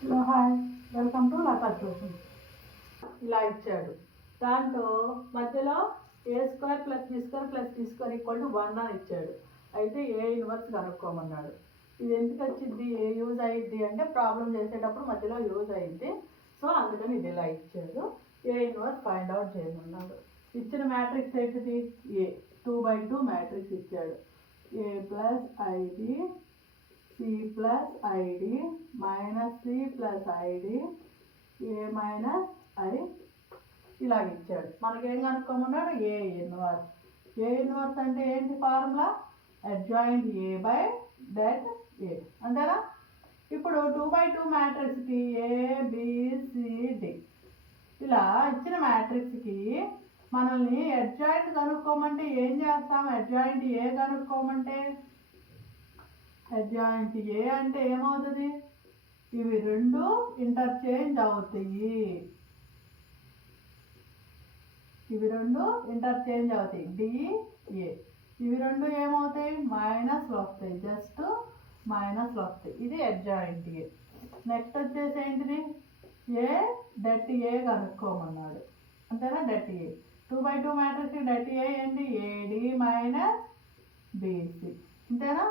Hello hi, welcome to Latha tuition. ఇలా ఇచ్చాడు. దాంట్లో మధ్యలో A square plus B square plus C square equal to 1 అని ఇచ్చాడు. అయితే ఏ ఇన్వర్స్ కనుక్కోమన్నాడు. ఇది ఎందుకు వచ్చింది, ఏ యూజ్ అయ్యిద్ది అంటే ప్రాబ్లం చేసేటప్పుడు మధ్యలో యూజ్ అయ్యిద్ది. సో అందుకని ఇది ఇలా ఇచ్చాడు. ఏ ఇన్వర్స్ ఫైండ్ అవుట్ చేయమన్నాడు. ఇచ్చిన మ్యాట్రిక్స్ ఏంటిది, ఏ 2x2 మ్యాట్రిక్స్ ఇచ్చాడు. A plus i d c plus i d minus c plus i d a minus i ఇలాగ ఇచ్చాడు. మనకేం కనుక్కోమన్నాడు, ఏ ఇన్వర్స్. ఏ ఇన్వర్స్ అంటే ఏంటి formula, adjoint A by det A అంతేనా. ఇప్పుడు 2x2 మ్యాట్రిక్స్కి ఏబిసిడి ఇలా ఇచ్చిన మ్యాట్రిక్స్కి మనల్ని అడ్జాయింట్ కనుక్కోమంటే ఏం చేస్తాం, అడ్జాయింట్ ఏ కనుక్కోమంటే అడ్జాయింట్ ఏ అంటే ఏమవుతుంది, ఇవి రెండు ఇంటర్చేంజ్ అవుతాయి. డిఏ ఇవి రెండు ఏమవుతాయి, మైనస్ వస్తాయి, జస్ట్ మైనస్ వస్తాయి. ఇది అడ్జాయింట్ ఏ. నెక్స్ట్ వచ్చేసి ఏంటిది, ఏ డట్ ఏ కనుక్కోమన్నాడు అంతేనా. డట్ ఏ 2x2 మ్యాట్రిక్స్ డట్ ఏ ఏంటి, ఏడి మైనస్ బీసీ అంతేనా.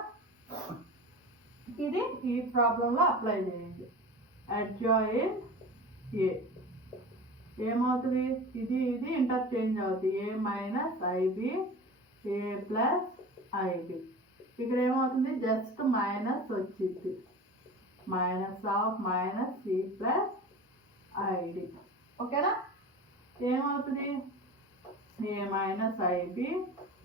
ఇది ఈ ప్రాబ్లంలో అప్లై చేయండి. అడ్జాయింట్ ఏ ఏమవుతుంది, ఇది ఇంటర్చేంజ్ అవుతుంది, a minus ib a plus ib. ఇక్కడ ఏమవుతుంది, జస్ట్ మైనస్ వచ్చింది, minus of minus c plus ID. ఓకేనా. ఏమవుతుంది, ఏ మైనస్ ఐబి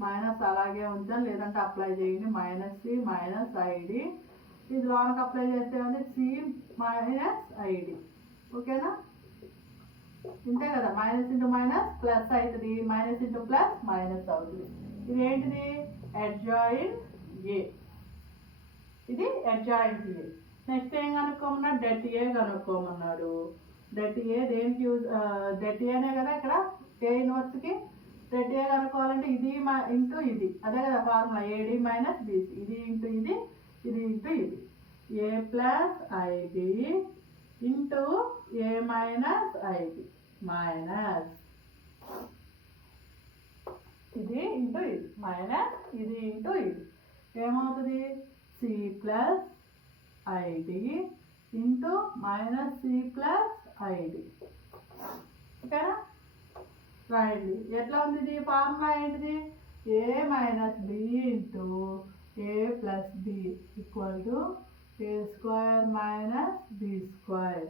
మైనస్ అలాగే ఉంచాలి, లేదంటే అప్లై చేయండి, మైనస్ సి మైనస్ ఐడి. ఇది లోనకి అప్లై చేస్తే ఉంది సి మైనస్ ఐడి. ఓకేనా, ఇంతే కదా. మైనస్ ఇంటూ మైనస్ ప్లస్ అవుతుంది, మైనస్ ఇంటూ ప్లస్ మైనస్ అవుతుంది. ఇది ఏంటిది, అడ్జాయింట్ ఏ. ఇది అడ్జాయింట్ ఏ. నెక్స్ట్ ఏం కనుక్కోమన్నాడు, డట్ ఏ కనుక్కోమన్నాడు. డట్ ఏ దేనికి యూజ్, డట్ ఏనే కదా ఇక్కడ ఏ ఇన్వర్స్కి. డట్ ఏ కనుక్కోవాలంటే ఇది ఇంటూ ఇది, అదే కదా ఫార్ములా, ఏడి మైనస్ బీసీ. ఇది ఇంటూ ఇది, ఇది ఇంటూ ఇది, a plus i b into a minus i b minus ఇది ఇంటూ ఇది మైనస్ ఇది ఇంటూ ఇది ఏమవుతుంది, c plus i d into minus c plus ID. ఓకేనా, రాయండి. ఎట్లా ఉంది ఇది ఫార్ములా ఏంటిది, a minus b into a plus b equal to a square minus b square,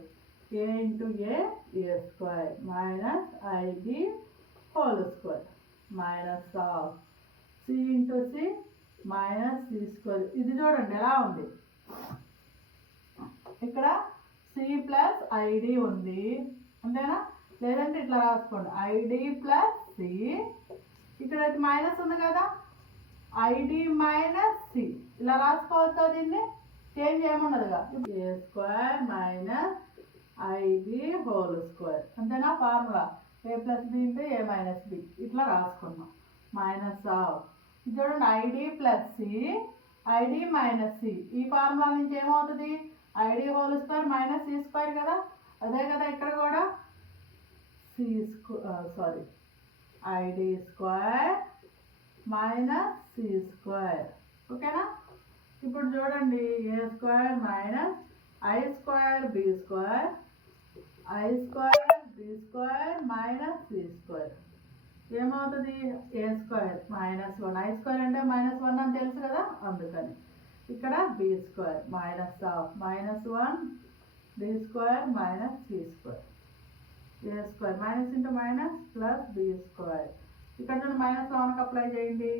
a into a square minus i b whole square minus of C into c minus c square. ఇది చూడండి ఎలా ఉంది, ఇక్కడ C plus ID ఉంది అంతేనా. లేదంటే ఇట్లా రాసుకోండి, ఐడి ప్లస్ సి, ఇక్కడ మైనస్ ఉంది కదా, ఐడి మైనస్ సి ఇలా రాసుకోవచ్చా, దీన్ని చేంజ్ ఏముండదుగా. A square minus i b whole square అంతేనా formula, a plus b into a minus b ఇట్లా రాసుకున్నాం. మైనస్ ఆఫ్ ఇది చూడండి, i d plus c i d minus c. ఈ ఫార్ములా నుంచి ఏమవుతుంది, i d whole square minus c square కదా, అదే కదా ఇక్కడ కూడా c sorry i d square minus c square. ఓకేనా. ఇప్పుడు చూడండి, a square minus i square b square, i square b square minus c square ఏమవుతుంది, a square minus 1, i square అంటే -1 అని తెలుసు కదా అందుకని. ఇక్కడ b square minus of -1 b square minus c square, a square minus into minus plus B square. ఇక్కడ నుండి minus లోనకి అప్లై చేయండి,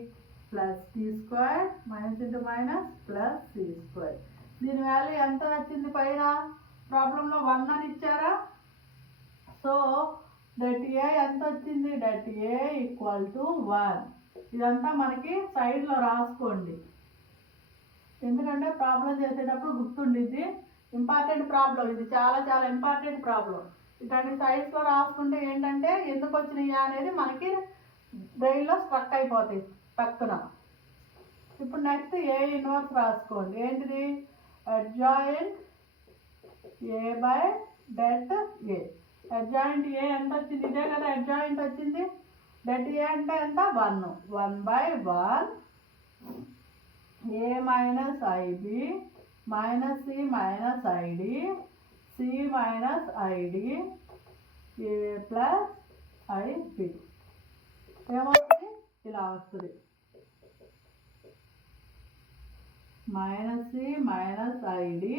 plus C square minus into minus plus C square. దీని వాల్యూ ఎంత వచ్చింది, పైన ప్రాబ్లంలో 1 అని ఇచ్చారా. సో డట్ ఏ ఎంత వచ్చింది, డట్ ఏ ఈక్వల్ టు 1. ఇదంతా మనకి సైడ్లో రాసుకోండి, ఎందుకంటే ప్రాబ్లం చేసేటప్పుడు గుర్తుండిద్ది. ఇంపార్టెంట్ ప్రాబ్లం ఇది, చాలా చాలా ఇంపార్టెంట్ ప్రాబ్లం. ఇట్లాంటి సైడ్స్లో రాసుకుంటే ఏంటంటే ఎందుకు వచ్చినాయా అనేది మనకి బ్రెయిన్లో స్ట్రక్ అయిపోతాయి పక్కన. ఇప్పుడు నెక్స్ట్ ఏ ఇన్వర్స్ రాసుకోండి. ఏంటిది, adjoint A by det A. Adjoint ఏ ఎంత వచ్చింది? ఇదే కదా అడ్జాయింట్ వచ్చింది. డెట్ ఏ అంటే ఎంత? 1. 1/1 a minus i b minus c minus i d c minus i d a plus i b. ఏమవుతుంది? ఇలా వస్తుంది. Minus c minus i d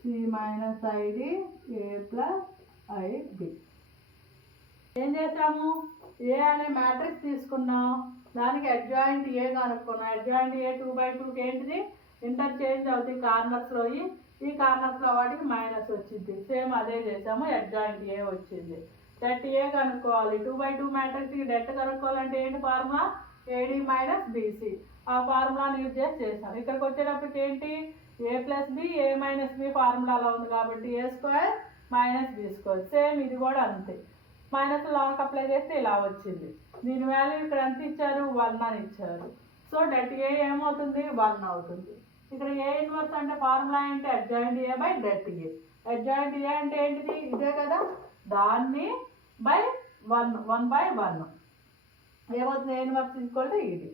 c minus i d a plus i b. ఏం చేసాము? ఏ అనే మ్యాట్రిక్స్ తీసుకున్నాం, దానికి అడ్జాయింట్ ఏ కనుక్కున్నాం. అడ్జాయింట్ ఏ 2/2కి ఏంటిది? ఇంటర్చేంజ్ అవుతాయి కార్నర్స్లో. ఈ కార్నర్స్లో వాటికి మైనస్ వచ్చింది. సేమ్ అదే చేసాము, అడ్జాయింట్ ఏ వచ్చింది. డెట్ ఏ కనుక్కోవాలి. 2/2 మ్యాట్రిక్స్కి డెట్ కనుక్కోవాలంటే ఏంటి ఫార్ములా? A d minus BC. ఆ ఫార్ములాని యూజ్ చేసి చేసాం. ఇక్కడికి వచ్చేటప్పటికి ఏంటి? A plus b a minus b ఫార్ములాలో ఉంది కాబట్టి a square minus b square. Same ఇది కూడా అంతే. మైనస్ లాంగ్ అప్లై చేస్తే ఇలా వచ్చింది. దీని వాల్యూ ఇక్కడ ఎంత ఇచ్చారు? 1 అని ఇచ్చారు. సో డెట్ ఏ ఏమవుతుంది? 1 అవుతుంది. ఇక్కడ ఏ ఇన్వర్స్ అంటే ఫార్ములా ఏంటి? Adjoint A by det A. Adjoint ఏ అంటే ఏంటిది? ఇదే కదా, దాన్ని బై 1/1 ఏమవుతుంది? ఏ ఇన్వర్స్ ఈక్వల్ టు ఇది.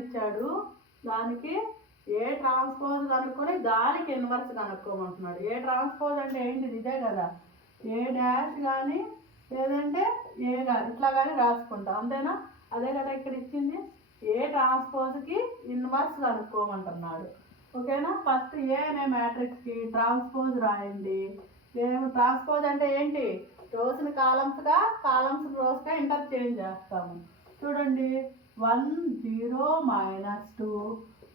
ఇచ్చాడు, దానికి ఏ ట్రాన్స్పోజ్ కనుక్కొని దానికి ఇన్వర్స్ కనుక్కోమంటున్నాడు. ఏ ట్రాన్స్పోజ్ అంటే ఏంటిది? ఇదే కదా, ఏ డాష్ కానీ లేదంటే ఏ కానీ ఇట్లా కానీ రాసుకుంటాం, అంతేనా? అదే కదా ఇక్కడ ఇచ్చింది. ఏ ట్రాన్స్పోజ్కి ఇన్వర్స్ కనుక్కోమంటున్నాడు. ఓకేనా? ఫస్ట్ ఏ అనే మ్యాట్రిక్స్కి ట్రాన్స్పోజ్ రాయండి. ట్రాన్స్పోజ్ అంటే ఏంటి? రోస్ని కాలమ్స్గా, కాలమ్స్ రోస్గా ఇంటర్చేంజ్ చేస్తాము. చూడండి, 1 0 -2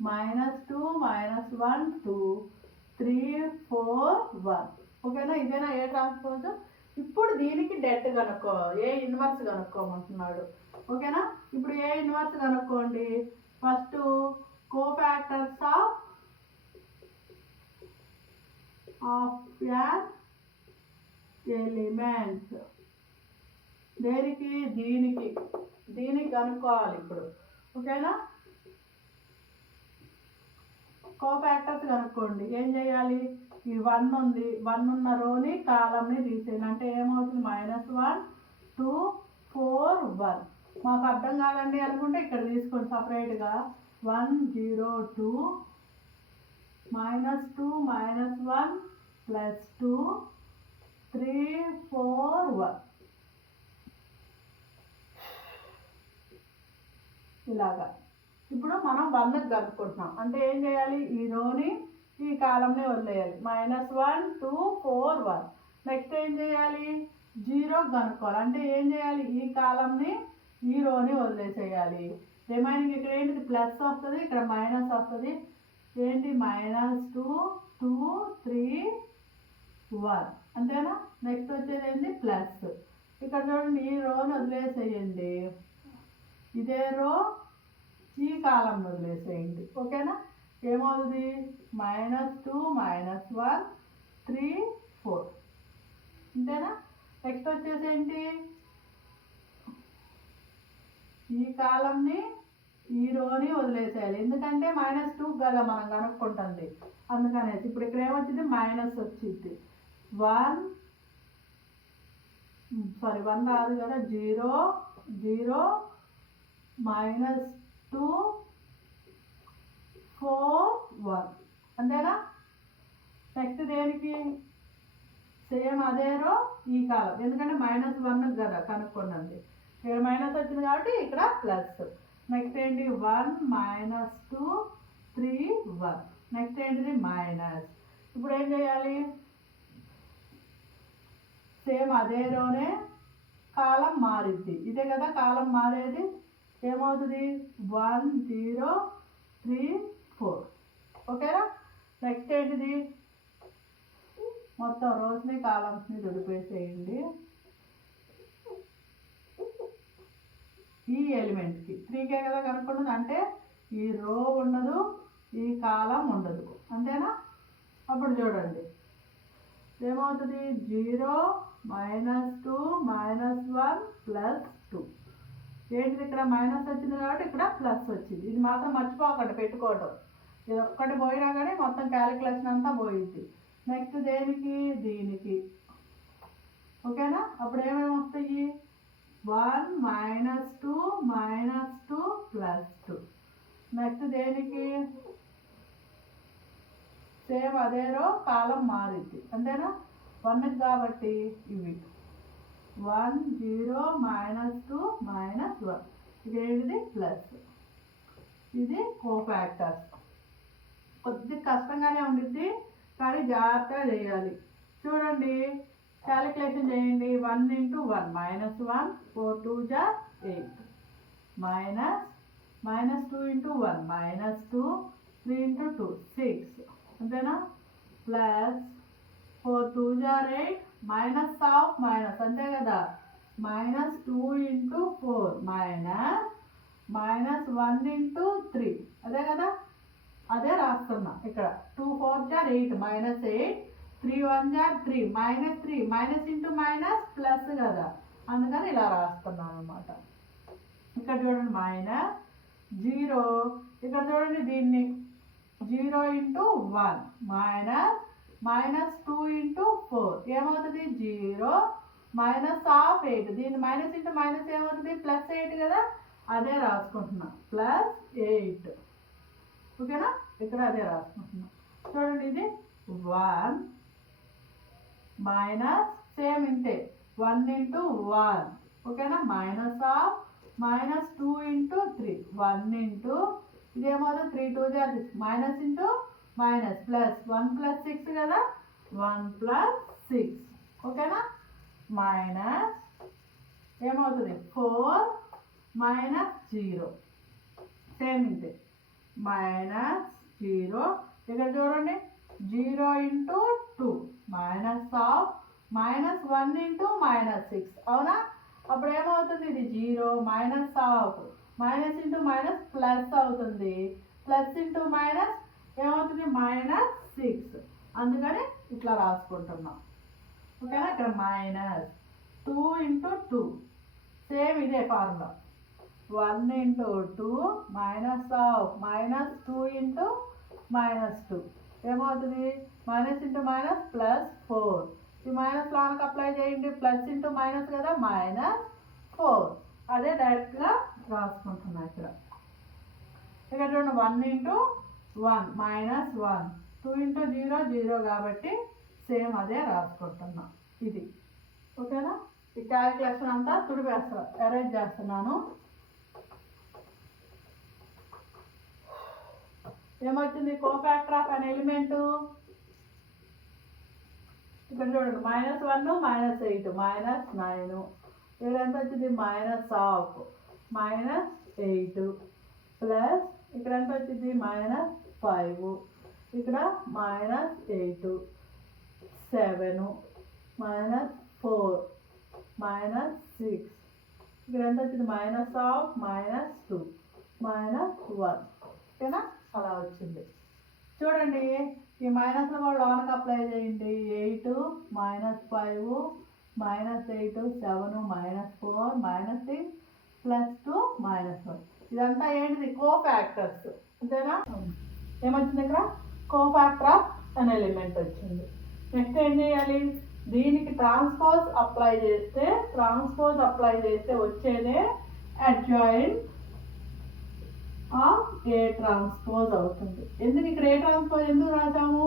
-2 -1 2 3 4 1. ఓకేనా? ఇదేనా ఏ ట్రాన్స్పోజ్? ఇప్పుడు దీనికి డెట్ కనుక్కోవాలి, ఏ ఇన్వర్స్ కనుక్కోమంటున్నాడు. ఓకేనా? ఇప్పుడు ఏ ఇన్వర్స్ కనుక్కోండి. First cofactors of an elements. దేనికి? దీనికి కనుక్కోవాలి ఇప్పుడు. ఓకేనా? కోఫాక్టర్స్ కనుక్కోండి. ఏం చేయాలి? ఈ 1 ఉంది, 1 ఉన్న రోని కాలంని తీసేయండి. అంటే ఏమవుతుంది? -1 2 4 1. మాకు అర్థం కాదండి అనుకుంటే ఇక్కడ తీసుకోండి సపరేట్గా. 1 0 2 -2 -1 +2 3 4 1. ఇలాగా. ఇప్పుడు మనం 1కి కలుపుకుంటున్నాం. అంటే ఏం చేయాలి? ఈ రోని ఈ కాలంని వదిలేయాలి. -1 2 4 1. నెక్స్ట్ ఏం చేయాలి? 0కి కనుక్కోవాలి. అంటే ఏం చేయాలి? ఈ కాలంని ఈ రోని వదిలేసేయాలి. రిమైనింగ్ ఇక్కడ ఏంటిది? ప్లస్ వస్తుంది, ఇక్కడ మైనస్ వస్తుంది. ఏంటి? -2 2 3 1. అంతేనా? నెక్స్ట్ వచ్చేది ఏంటి? ప్లస్. ఇక్కడ చూడండి, ఈ రోని వదిలేసేయండి. ఇదే రో ఈ కాలం వదిలేసేయండి. ఓకేనా? ఏమవుతుంది? -2 -1 3 4. అంతేనా? నెక్స్ట్ వచ్చేసి ఏంటి? ఈ కాలంని ఈ రోని వదిలేసేయాలి. ఎందుకంటే -2 కదా మనం కనుక్కుంటుంది, అందుకనేసి. ఇప్పుడు ఇక్కడ ఏమొచ్చింది? మైనస్ వచ్చింది. 1 రాదు కదా, 0 0 -2 4 1. అంతేనా? నెక్స్ట్ దేనికి? సేమ్ అదే రో ఈ కాలం, ఎందుకంటే -1 కదా కనుక్కున్నది. ఇక్కడ మైనస్ వచ్చింది కాబట్టి ఇక్కడ ప్లస్. నెక్స్ట్ ఏంటి? 1 -2 3 1. నెక్స్ట్ ఏంటిది? మైనస్. ఇప్పుడు ఏం చేయాలి? సేమ్ అదే రోనే కాలం మారిద్ది. ఇదే కదా కాలం మారేది. ఏమవుతుంది? 1 0 3 4. ఓకేనా? నెక్స్ట్ ఏంటిది? మొత్తం రోస్ని కాలమ్స్ని దుడిపేసేయండి. ఈ ఎలిమెంట్కి 3K కదా కనుక్కున్నది. అంటే ఈ రో ఉండదు, ఈ కాలం ఉండదు. అంతేనా? అప్పుడు చూడండి ఏమవుతుంది? 0 -2 -1 +2. ఏంటిది ఇక్కడ మైనస్ వచ్చింది కాబట్టి ఇక్కడ ప్లస్ వచ్చింది. ఇది మాత్రం మర్చిపోకండి పెట్టుకోవడం. ఇది ఒక్కటి పోయినా కానీ మొత్తం క్యాలిక్యులేషన్ అంతా పోయింది. నెక్స్ట్ దేనికి దీనికి ఓకేనా. అప్పుడు ఏమేమి వస్తాయి 1 -2 -2 +2. నెక్స్ట్ దేనికి సేమ్ అదే రో కాలం మారింది అంతేనా. 1 కాబట్టి ఇవి 1 0 -2 -1 ఇది ఏంటిది ప్లస్. ఇది కోఫాక్టర్స్. కొద్దిగా కష్టంగానే ఉండిద్ది కానీ జాగ్రత్తగా చేయాలి. చూడండి క్యాలిక్యులేషన్ చేయండి. 1 × 1 -1 4 2 = 8 -2 × 1 -2 3 × 2 6 అంతేనా ప్లస్ 4 2 = 8 మైనస్ ఆఫ్ మైనస్ అంతే కదా -2 × 4 -1 × 3 అదే కదా. అదే రాస్తున్నా ఇక్కడ 2 4 = 8 -8 3 1 = 3 -3 మైనస్ ఇంటూ మైనస్ ప్లస్ కదా అందుకని ఇలా రాస్తున్నాను అనమాట. ఇక్కడ చూడండి -0 ఇక్కడ చూడండి దీన్ని 0 × 1 -2 × 4 ఏమవుతుంది 0 -8 దీన్ని మైనస్ ఇంటూ మైనస్ ఏమవుతుంది +8 కదా అదే రాసుకుంటున్నా +8 ఓకేనా. ఇక్కడ అదే రాసుకుంటున్నా. చూడండి ఇది 1 మైనస్ సేమ్ ఇంతే 1 × 1 ఓకేనా -2 × 3 1 × ఇదేమవుతుంది 3 2 = 6 మైనస్ ఇంటూ మైనస్ ప్లస్ 1 + 6 కదా 1 + 6 ఓకేనా. మైనస్ ఏమవుతుంది 4 -0 సేమ్ ఇంతే -0 ఇక్కడ చూడండి 0 × 2 మైనస్ ఆఫ్ -1 × -6 అవునా. అప్పుడు ఏమవుతుంది ఇది 0 minus of minus into minus plus అవుతుంది ప్లస్ ఇంటూ మైనస్ ఏమవుతుంది -6 అందుకని ఇట్లా రాసుకుంటున్నాం ఓకేనా. ఇక్కడ -2 × 2 సేమ్ ఇదే ఫార్ములా 1 × 2 మైనస్ ఆఫ్ -2 × -2 ఏమవుతుంది మైనస్ ఇంటూ మైనస్ +4 ఈ మైనస్ లానికి అప్లై చేయండి ప్లస్ ఇంటూ మైనస్ కదా -4 అదే డైరెక్ట్గా రాసుకుంటున్నా ఇక్కడ. ఇక్కడ చూడండి 1 × 1 -1 2 × 0 0 కాబట్టి సేమ్ అదే రాసుకుంటున్నా ఇది ఓకేనా. ఈ క్యాలిక్యులేషన్ అంతా తుడిపేస్తా అరేంజ్ చేస్తున్నాను. ఏమొచ్చింది కోఫాక్టర్ ఆఫ్ అన్ ఎలిమెంట్ ఇక్కడ చూడండి -1 -8 -9 ఇక్కడ ఎంత వచ్చింది -8 ప్లస్ ఇక్కడ ఎంత వచ్చింది -5 ఇక్కడ -8 7 -4 -6 ఇక్కడ ఎంత వచ్చింది -2 -1 ఓకేనా అలా వచ్చింది. చూడండి ఈ మైనస్లో కూడా లోనకి అప్లై చేయండి 8 -5 -8 7 -4 -6 +2 -1 ఇదంతా ఏంటిది కోఫాక్టర్స్ అంతేనా. ఏమొచ్చింది ఇక్కడ కోఫాక్టర్ ఆఫ్ అన్ ఎలిమెంట్ వచ్చింది. నెక్స్ట్ ఏం చేయాలి దీనికి ట్రాన్స్పోజ్ అప్లై చేస్తే వచ్చేదే అడ్జాయింట్ ఏ ట్రాన్స్పోజ్ అవుతుంది. ఎందుకు ఇక్కడ ఏ ట్రాన్స్పోజ్ ఎందుకు రాసాము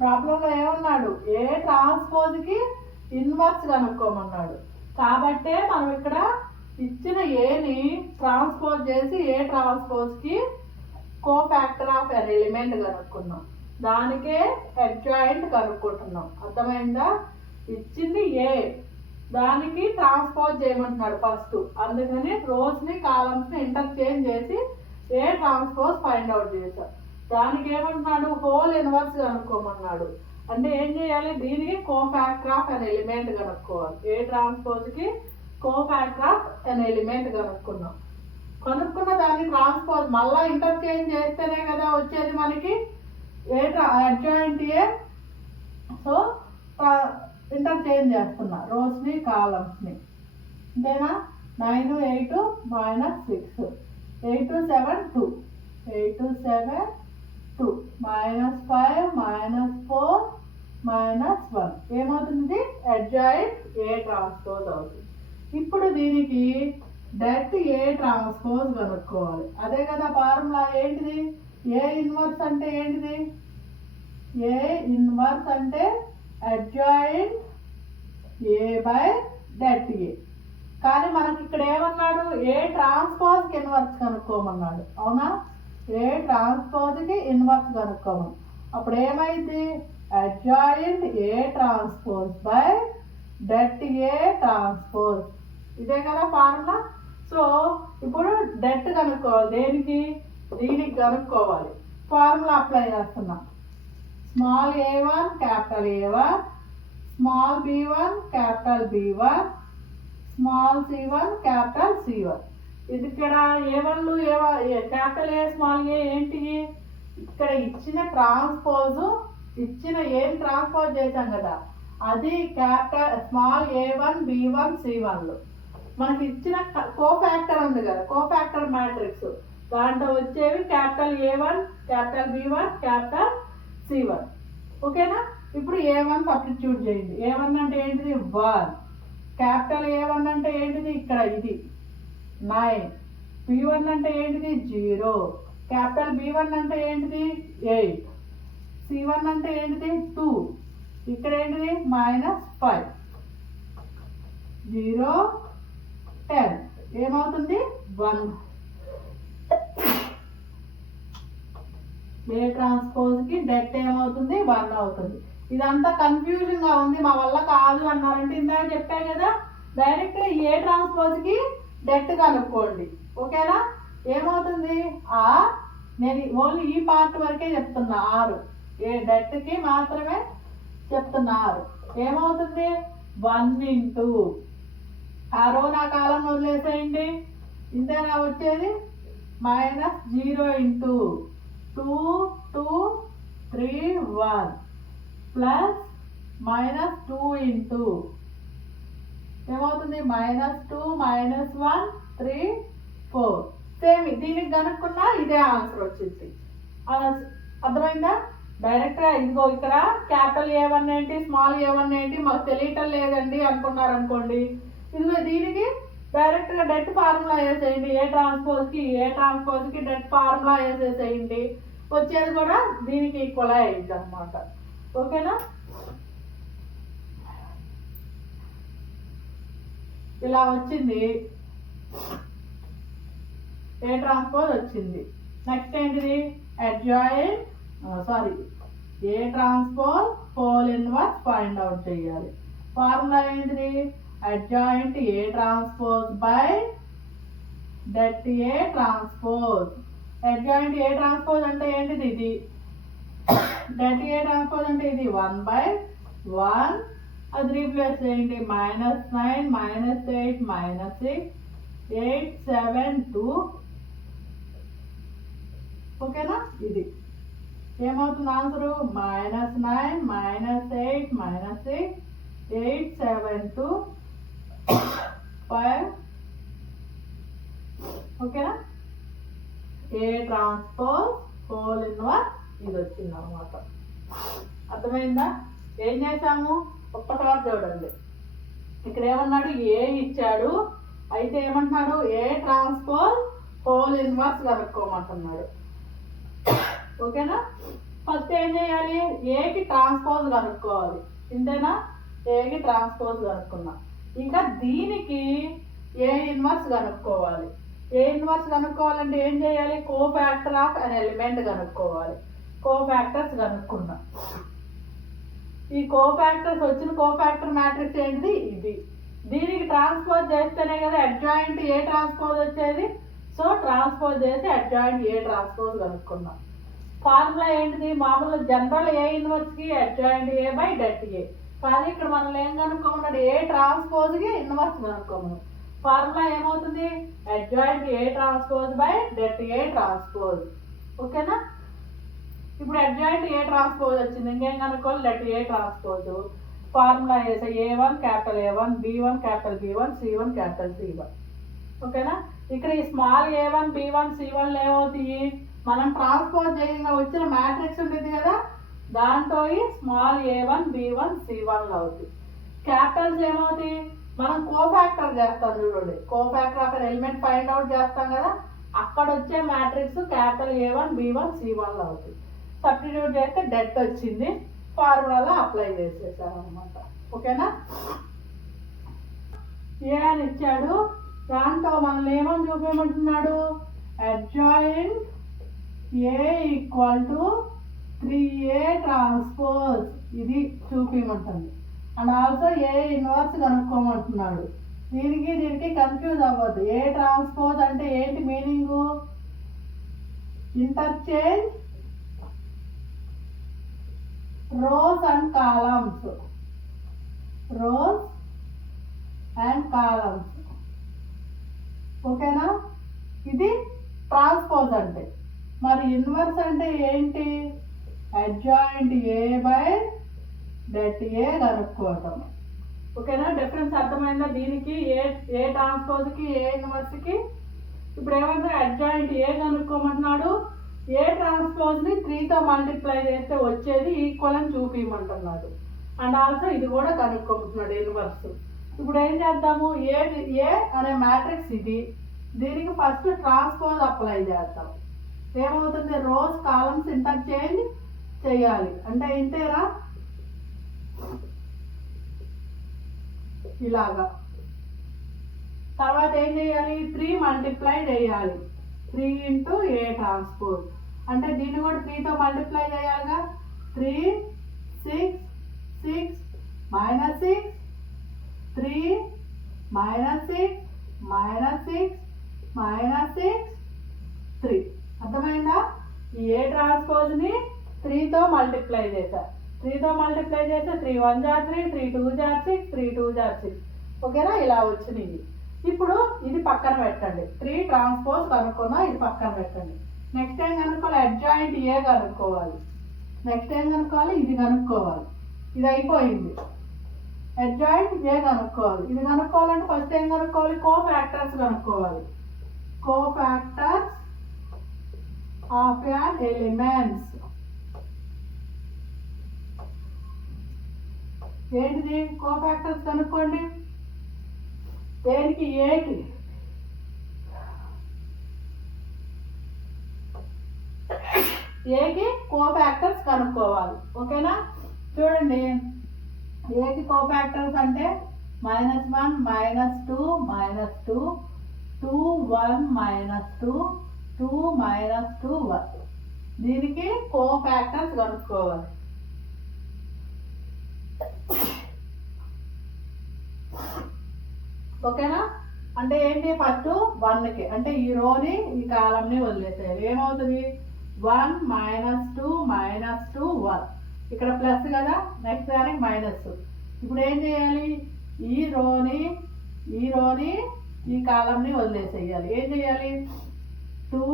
ప్రాబ్లంలో ఏమన్నాడు ఏ ట్రాన్స్పోజ్కి ఇన్వర్స్ కనుక్కోమన్నాడు కాబట్టే మనం ఇక్కడ ఇచ్చిన ఏని ట్రాన్స్పోజ్ చేసి ఏ ట్రాన్స్పోజ్కి కోఫాక్టర్ ఆఫ్ ఎన్ ఎలిమెంట్ కనుక్కున్నాం దానికే అడ్జాయింట్ కనుక్కుంటున్నాం అర్థమైందా. ఇచ్చింది ఏ దానికి ట్రాన్స్పోజ్ చేయమంటున్నాడు ఫస్ట్ అందుకని రోస్ని కాలమ్స్ని ఇంటర్చేంజ్ చేసి ఏ ట్రాన్స్పోజ్ ఫైండ్ అవుట్ చేశాం. దానికి ఏమంటున్నాడు హోల్ ఇన్వర్స్ కనుక్కోమన్నాడు అంటే ఏం చేయాలి దీనికి కోఫాక్టర్ ఆఫ్ అన్ ఎలిమెంట్ కనుక్కోవాలి. ఏ ట్రాన్స్పోజ్కి కోఫాక్టర్ ఆఫ్ అన్ ఎలిమెంట్ కనుక్కున్న దాన్ని ట్రాన్స్పోజ్ మళ్ళీ ఇంటర్చేంజ్ చేస్తేనే కదా వచ్చేది మనకి ఏ అడ్జాయింట్ ఏ. సో ఇంటర్చేంజ్ చేస్తున్నా రోస్ని కాలమ్స్ని అంతేనా. 9 8 minus 6 8 7 2 8 7 2 minus 5 minus 4 minus 1 ఏమవుతుంది అడ్జాయింట్ ఏ ట్రాన్స్పోజ్ అవుతుంది. ఇప్పుడు దీనికి డెట్ ఏ ట్రాన్స్పోజ్ కనుక్కోవాలి. అదే కదా ఫార్ములా. ఏంటిది ఏ ఇన్వర్స్ అంటే ఏంటిది? ఏ ఇన్వర్స్ అంటే adjoint A by det A. కానీ మనకి ఇక్కడ ఏమన్నాడు? ఏ ట్రాన్స్పోజ్కి ఇన్వర్స్ కనుక్కోమన్నాడు. అవునా? ఏ ట్రాన్స్పోజ్కి ఇన్వర్స్ కనుక్కోమని. అప్పుడు ఏమైంది? Adjoint A transpose by det A transpose. ఇదే కదా ఫార్ములా. సో ఇప్పుడు డెట్ కనుక్కోవాలి. దేనికి? దీనికి కనుక్కోవాలి. ఫార్ములా అప్లై చేస్తున్నా. Small a1 capital A1, small b1 capital B1, small c1 capital C1. ఇది ఇక్కడ A1లు క్యాపిటల్ ఏ స్మాల్ ఏ ఏంటి? ఇక్కడ ఇచ్చిన ట్రాన్స్పోజ్, ఇచ్చిన ఏం ట్రాన్స్పోజ్ చేశాం కదా అది క్యాపిటల్ స్మాల్ A1 B1 C1లు. మనకి ఇచ్చిన కోఫాక్టర్ ఉంది కదా, కోఫాక్టర్ మ్యాట్రిక్స్, దాంట్లో వచ్చేవి capital A1 capital B1 capital C1. ఓకేనా? ఇప్పుడు A1 సబ్స్టిట్యూట్ చేయండి. A1 అంటే ఏంటిది? 1. క్యాపిటల్ A1 అంటే ఏంటిది? ఇక్కడ ఇది 9. B1 అంటే ఏంటిది? 0. క్యాపిటల్ B1 అంటే ఏంటిది? 8. C1 అంటే ఏంటిది? 2. ఇక్కడ ఏంటిది? -5. 0 10 ఏమవుతుంది? 1. ఏ ట్రాన్స్పోజ్కి డెట్ ఏమవుతుంది? 1 అవుతుంది. ఇదంతా కన్ఫ్యూజన్గా ఉంది, మా వల్ల కాదు అన్నారంటే ఇందాక చెప్పా కదా, డైరెక్ట్గా ఏ ట్రాన్స్పోజ్కి డెట్ కనుక్కోండి. ఓకేనా? ఏమవుతుంది? నేను ఓన్లీ ఈ పార్ట్ వరకే చెప్తున్నా. 6 ఏ డెట్కి మాత్రమే చెప్తున్నా. 6 ఏమవుతుంది? 1 ఇంటూ ఆ రో నా కాలం వదిలేసేయండి. ఇంతేనా వచ్చేది? -0 ఇంటూ 2 2 3 1 ప్లస్ -2 ఇంటూ ఏమవుతుంది? -2 -1 3 4. సేమ్ దీనికి కనుక్కున్నా ఇదే ఆన్సర్ వచ్చింది. అర్థమైందా? డైరెక్ట్గా ఇదిగో ఇక్కడ క్యాపిటల్ A1 ఏంటి, స్మాల్ A1 ఏంటి మాకు తెలియటం లేదండి అనుకున్నారు అనుకోండి, ఇదిగో దీనికి డైరెక్ట్గా డెట్ ఫార్ములా వేసేయండి. ఏ ట్రాన్స్పోజ్కి డెట్ ఫార్ములా వేసేసేయండి. వచ్చేది కూడా దీనికి ఈక్వల్ అయ్యింది అనమాట. ఓకేనా? ఇలా వచ్చింది. ఏ ట్రాన్స్పోజ్ వచ్చింది. నెక్స్ట్ ఏంటిది? Adjoint A transpose whole inverse find out చేయాలి. ఫార్ములా ఏంటిది? Adjoint A transpose by det A transpose. Adjoint A transpose అంటే ఏంటిది? ఇది. డెట్ ఏ ట్రాన్స్పోజ్ అంటే ఇది 1/1. అది రీప్లేస్ చేయండి. -9 -8 -6 8 7 2. ఓకేనా? ఇది ఏమవుతుంది ఆన్సరు? -9 -8 -6 8 7 2 5. ఓకేనా? ఏ ట్రాన్స్పోజ్ హోల్ ఇన్వర్స్ ఇది వచ్చింది అనమాట. అర్థమైందా? ఏం చేసాము? ఒక్కసారి చూడండి. ఇక్కడ ఏమన్నాడు? ఏ ఇచ్చాడు, అయితే ఏమంటున్నాడు? ఏ ట్రాన్స్పోజ్ హోల్ ఇన్వర్స్ కనుక్కోమంటున్నాడు. ఓకేనా? ఫస్ట్ ఏం చేయాలి? ఏకి ట్రాన్స్పోజ్ కనుక్కోవాలి. ఇంతేనా? ఏకి ట్రాన్స్పోజ్ కనుక్కున్నా. ఇంకా దీనికి ఏ ఇన్వర్స్ కనుక్కోవాలి. ఏ ఇన్వర్స్ కనుక్కోవాలంటే ఏం చేయాలి? కోఫాక్టర్ ఆఫ్ అన్ ఎలిమెంట్ కనుక్కోవాలి. కోఫాక్టర్స్ కనుక్కున్నా. ఈ కోఫాక్టర్స్ వచ్చిన కోఫాక్టర్ మ్యాట్రిక్స్ ఏంటిది? ఇది. దీనికి ట్రాన్స్పోజ్ చేస్తేనే కదా అడ్జాయింట్ ఏ ట్రాన్స్పోజ్ వచ్చేది. సో ట్రాన్స్పోజ్ చేసి అడ్జాయింట్ ఏ ట్రాన్స్పోజ్ కనుక్కున్నాం. ఫార్ములా ఏంటిది? మామూలు జనరల్ ఏ ఇన్వర్స్కి adjoint A by det A. కానీ ఇక్కడ మనం ఏం కనుక్కోమన్నాడు? ఏ ట్రాన్స్పోజ్కి ఇన్వర్స్ కనుక్కోమన్నాడు. ఫార్ములా ఏమవుతుంది? Adjoint A transpose by det A transpose. ఓకేనా? ఇప్పుడు అడ్జాయింట్ ఏ ట్రాన్స్పోజ్ వచ్చింది. ఇంకేం కనుక్కోవాలి? Debt A transpose. ఫార్ములా వేసే A1 capital A1 B1 capital B1 C1 capital C1. ఓకేనా. ఇక్కడ ఈ స్మాల్ a1 b1 c1 ఏమవుతాయి, మనం ట్రాన్స్పోజ్ చేయంగా వచ్చిన మ్యాట్రిక్స్ ఉంటుంది కదా, దాంట్లో ఈ స్మాల్ a1 b1 c1 అవుతాయి. క్యాపిటల్స్ ఏమవుతాయి, మనం కోఫాక్టర్ చేస్తాం చూడండి, cofactor of element find out చేస్తాం కదా, అక్కడ వచ్చే matrix capital a1 b1 c1 అవుతాయి. సబ్స్టిట్యూట్ చేస్తే డెట్ వచ్చింది, ఫార్ములాలో అప్లై చేసేసారు అనమాట. ఓకేనా. ఏ అని ఇచ్చాడు, దాంట్లో మనల్ని ఏమని చూపించమంటున్నాడు, adjoint A equal to 3a transpose ఇది చూపించమంటుంది. అండ్ ఆల్సో ఏ ఇన్వర్స్ కనుక్కోమంటున్నాడు. దీనికి కన్ఫ్యూజ్ అవ్వద్దు. ఏ ట్రాన్స్పోజ్ అంటే ఏంటి meaning, interchange rows and columns, rows and columns. ఓకేనా. ఇది ట్రాన్స్పోజ్ అంటే. మరి ఇన్వర్స్ అంటే ఏంటి, adjoint A by det A కనుక్కోవటం. ఓకేనా. డిఫరెన్స్ అర్థమైందా, దీనికి ఏ ట్రాన్స్పోజ్కి ఏ ఇన్వర్స్కి. ఇప్పుడు ఏమంటే అడ్జాయింట్ ఏ కనుక్కోమంటున్నాడు, ఏ ట్రాన్స్పోజ్ని 3తో మల్టిప్లై చేస్తే వచ్చేది ఈక్వల్ అని చూపించమంటున్నాడు. అండ్ ఆల్సో ఇది కూడా కనుక్కోమంటున్నాడు ఇన్వర్స్. ఇప్పుడు ఏం చేద్దాము, ఏ అనే మ్యాట్రిక్స్ ఇది, దీనికి ఫస్ట్ ట్రాన్స్పోజ్ అప్లై చేద్దాం. ఏమవుతుంది, రోస్ కాలమ్స్ ఇంటర్చేంజ్ చేయాలి అంటే ఇంతేనా, ఇలాగా. తర్వాత ఏం చేయాలి, 3 మల్టిప్లై చేయాలి, 3 ఇంటూ ఏ ట్రాన్స్పోజ్ అంటే దీన్ని కూడా 3తో మల్టిప్లై చేయాలిగా. 3 6 6 -6 3 -6 -6 -6 3. అర్థమైందా. ఈ ఏ ట్రాన్స్పోజ్ని 3తో మల్టిప్లై చేశా, 3తో మల్టిప్లై చేస్తే 3 1 = 3, 3 2 = 6, 3 2 = 6. ఓకేనా. ఇలా వచ్చినాయి. ఇప్పుడు ఇది పక్కన పెట్టండి, 3 ట్రాన్స్పోజ్ కనుక్కున్నా, ఇది పక్కన పెట్టండి. నెక్స్ట్ ఏం కనుక్కోవాలి, అడ్జాయింట్ ఏ కనుక్కోవాలి. నెక్స్ట్ ఏం కనుక్కోవాలి, ఇది కనుక్కోవాలి. ఇది అయిపోయింది. అడ్జాయింట్ ఏ కనుక్కోవాలి. ఇది కనుక్కోవాలంటే ఫస్ట్ ఏం కనుక్కోవాలి, కోఫాక్టర్స్ కనుక్కోవాలి. Cofactors of an elements. ఏంటిది, కోఫాక్టర్స్ కనుక్కోండి. దేనికి, ఏకి. ఏకి కోఫాక్టర్స్ కనుక్కోవాలి. ఓకేనా. చూడండి, ఏకి కోఫాక్టర్స్ అంటే -1 -2 -2 2 1 -2 2 -2 1. దీనికి కోఫాక్టర్స్ కనుక్కోవాలి. ఓకేనా. అంటే ఏంటి, ఫస్ట్ 1కి అంటే ఈ రోని ఈ కాలంని వదిలేసేయాలి. ఏమవుతుంది, 1 -2 -2 1. ఇక్కడ ప్లస్ కదా, నెక్స్ట్ దానికి మైనస్. ఇప్పుడు ఏం చేయాలి, ఈ రోని ఈ కాలంని వదిలేసేయాలి. ఏం చేయాలి, 2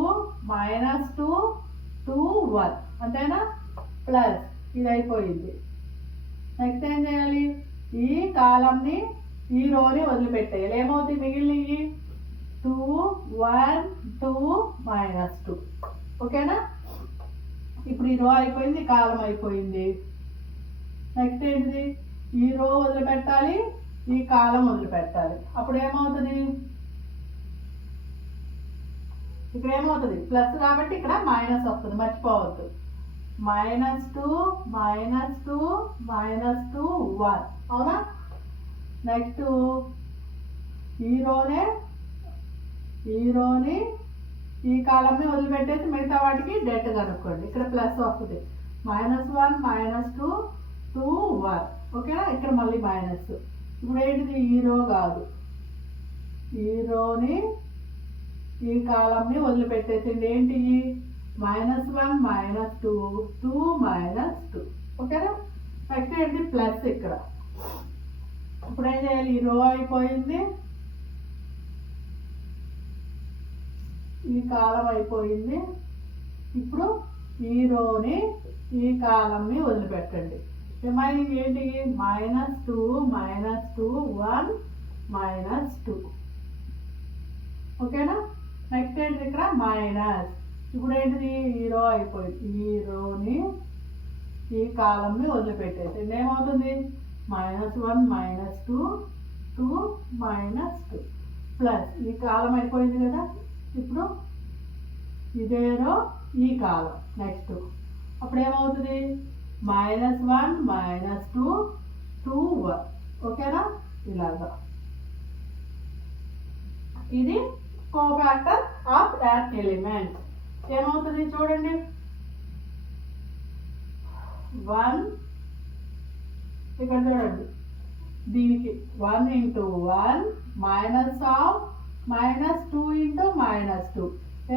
-2 2 1 అంతేనా, ప్లస్ ఇది అయిపోయింది. నెక్స్ట్ ఏం చేయాలి, ఈ కాలంని ఈ రోని వదిలిపెట్టేయాలి. ఏమవుతుంది, మిగిలినవి 2 1 2 -2. ఓకేనా. ఇప్పుడు ఈ రో అయిపోయింది, ఈ కాలం అయిపోయింది. నెక్స్ట్ ఏంటిది, ఈ రో వదిలిపెట్టాలి, ఈ కాలం వదిలిపెట్టాలి. అప్పుడు ఏమవుతుంది, ఇక్కడ ఏమవుతుంది, ప్లస్ కాబట్టి ఇక్కడ మైనస్ వస్తుంది, మర్చిపోవద్దు. -2 -2 -2 1 అవునా. నెక్స్ట్ ఈ రోని ఈ కాలంని వదిలిపెట్టేసి మిగతా వాటికి డెట్ కనుక్కోండి. ఇక్కడ ప్లస్ వస్తుంది, -1 -2 2 1. ఓకేనా. ఇక్కడ మళ్ళీ మైనస్. ఇప్పుడు ఏంటిది, ఈ రో కాదు, ఈ రోని ఈ కాలంని వదిలిపెట్టేసింది. ఏంటి, -1 -2 2 -2. ఓకేనా. నెక్స్ట్ ఏంటి, ప్లస్. ఇక్కడ ఇప్పుడు ఏం చేయాలి, ఈ రో అయిపోయింది, ఈ కాలం అయిపోయింది. ఇప్పుడు ఈ రోని ఈ కాలంని వదిలిపెట్టండి. రిమైనింగ్ ఏంటి, -2 -2 1 -2. ఓకేనా. నెక్స్ట్ ఏంటి ఇక్కడ మైనస్. ఇప్పుడు ఏంటిది ఈ రో అయిపోయింది. ఈ రోని ఈ కాలంని వదిలిపెట్టేసి ఏమవుతుంది -1 -2 2 -2 ప్లస్ ఈ కాలం అయిపోయింది కదా. ఇప్పుడు ఇదే రో ఈ కాలం నెక్స్ట్ అప్పుడు ఏమవుతుంది -1 -2 2 1. ఓకేనా. ఇలాగా ఇది కోఫాక్టర్ ఆఫ్ యాన్ ఎలిమెంట్. ఏమవుతుంది చూడండి 1 ఇక్కడ చూడండి దీనికి 1 × 1 -2 × -2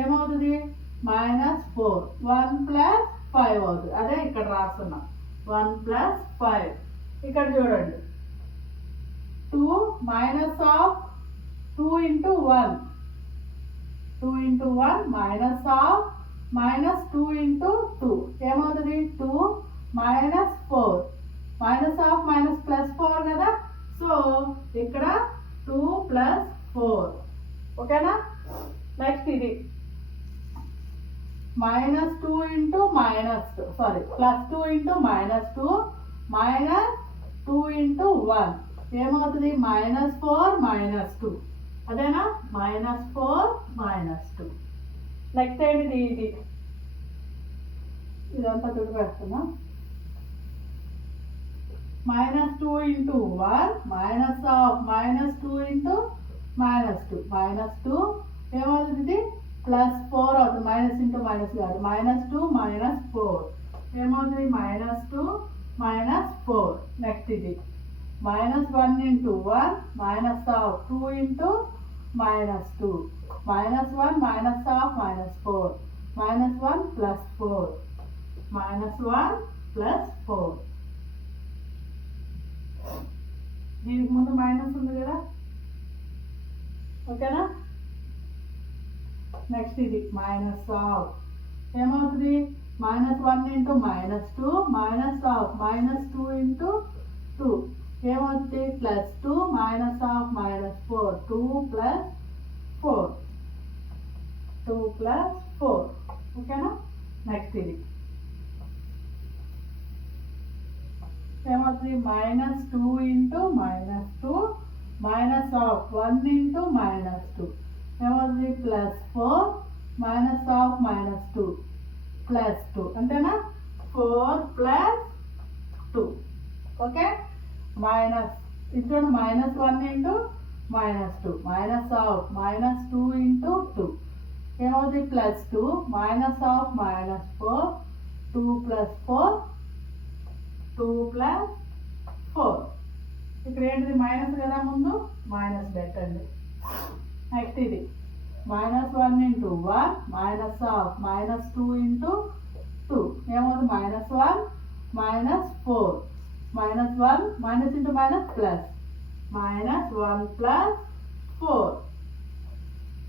ఏమవుతుంది -4 1 + 5 అవుతుంది. అదే ఇక్కడ రాస్తున్నాం 1 + 5. ఇక్కడ చూడండి 2 -2 × 1 2 × 1 -2 × 2 ఏమవుతుంది 2 -4 +4 కదా. సో ఇక్కడ 2 + 4. ఓకేనా. నెక్స్ట్ ఇది -2 × -2 సారీ +2 × -2 -2 × 1 ఏమవుతుంది -4 -2. అదేనా -4 -2. నెక్స్ట్ ఏంటిది ఇది ఇదంతా తుడిపేస్తున్నా -2 × 1 -2 × -2 ఏమవుతుంది +4 అవుతుంది. మైనస్ ఇంటూ మైనస్ కాదు -2 -4 ఏమవుతుంది -2 -4. నెక్స్ట్ ఇది -1 × 1 -2 × -2 -1 -4 -1 +4 -1 +4. దీనికి ముందు మైనస్ ఉంది కదా. ఓకేనా. నెక్స్ట్ ఇది -1 ఏమవుతుంది -1 × -2 -2 × 2 ఏమవుతుంది +2 -4 2 + 4 2 + 4. ఓకేనా. నెక్స్ట్ ఇది ఏమవుతుంది -2 × -2 -1 × -2 ఏమవుతుంది +4 -2 +2 అంతేనా 4 + 2. ఓకే. మైనస్ ఇక్కడ -1 × -2 -2 × 2 ఏమవుతుంది +2 -4 2 + 4 2 + 4. ఇక్కడ ఏంటిది మైనస్ కదా ముందు మైనస్ పెట్టండి. నెక్స్ట్ ఇది -1 × 1 -2 × 2 ఏమవుతుంది -1 -4 -1 మైనస్ ఇంటూ మైనస్ ప్లస్ -1 + 4.